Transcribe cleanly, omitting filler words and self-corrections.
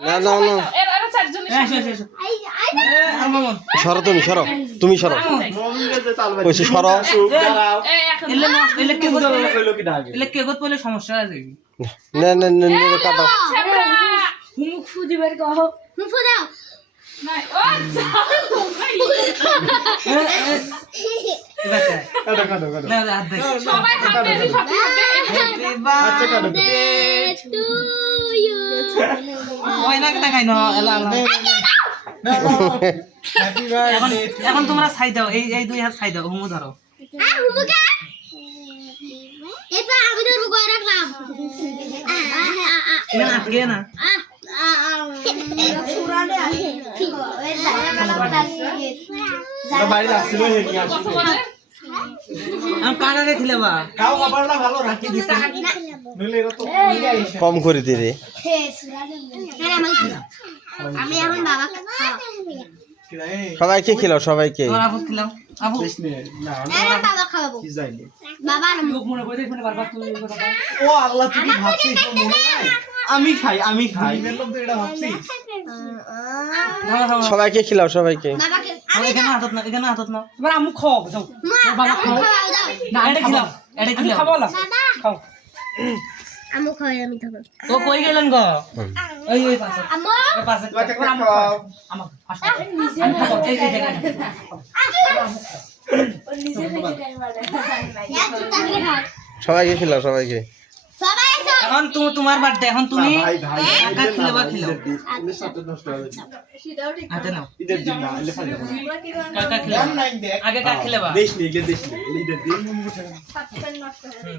না না না এরা চারজনই সরো তুমি সরো কইছি সরো সমস্যা আছে না না না কাটো মুখ ফুদি বের কর মুখ ফুদাও নাই ও সবাই হাতে দিই সব হাতে টু ইউ এখন তোমরা ছাই দাও এই দুই হাত ছাই দাও হুমু ধরো হুমুকা এটা আমি ধরবো কই রাখলাম এখানে আটকে না বাইরে আসছিল আমি কারা রেখিলে বা কাও খাবারটা ভালো রাখি দিছি নইলে এরা তো কম করে দে রে আমি এখন বাবাকে সবাইকে খেলাও সবাইকে তোমার আপু খিলাও আপু না বাবা খাওয়াবো কি যাইনি বাবা আর লোক মনে করে দেখবে বারবার তুমি ও আল্লাহ তুই কি ভাবছিস তোর মনে নাই আমি খাই বললাম তো এটা ভাবছিস সবাইকে খেলাও সবাইকে বাবাকে এখানে হাতত না এবার আমু খাও যাও বাবা খাও না এটা খিলাও খাবো না বাবা খাও আমু খাওয়াই আমি খাবো ও কই গেলেন গো ওই পাশে আমু ওই পাশে বাচ্চা আমু খাও আমু আসো আমি খাবো এই সবাইকে খেলাও সবাইকে সবাই এসো এখন তোমার বার্থডে এখন তুমি একা খেলে বা খেলো এদের সাথে নষ্ট হবে হাতে নাও ঈদের দিন না এলে ফাইল কাকা খেলে আগে কাকা খেলে বা দেশ নিয়ে দেশ নিয়ে ঈদের দিন তারপর নষ্ট হবে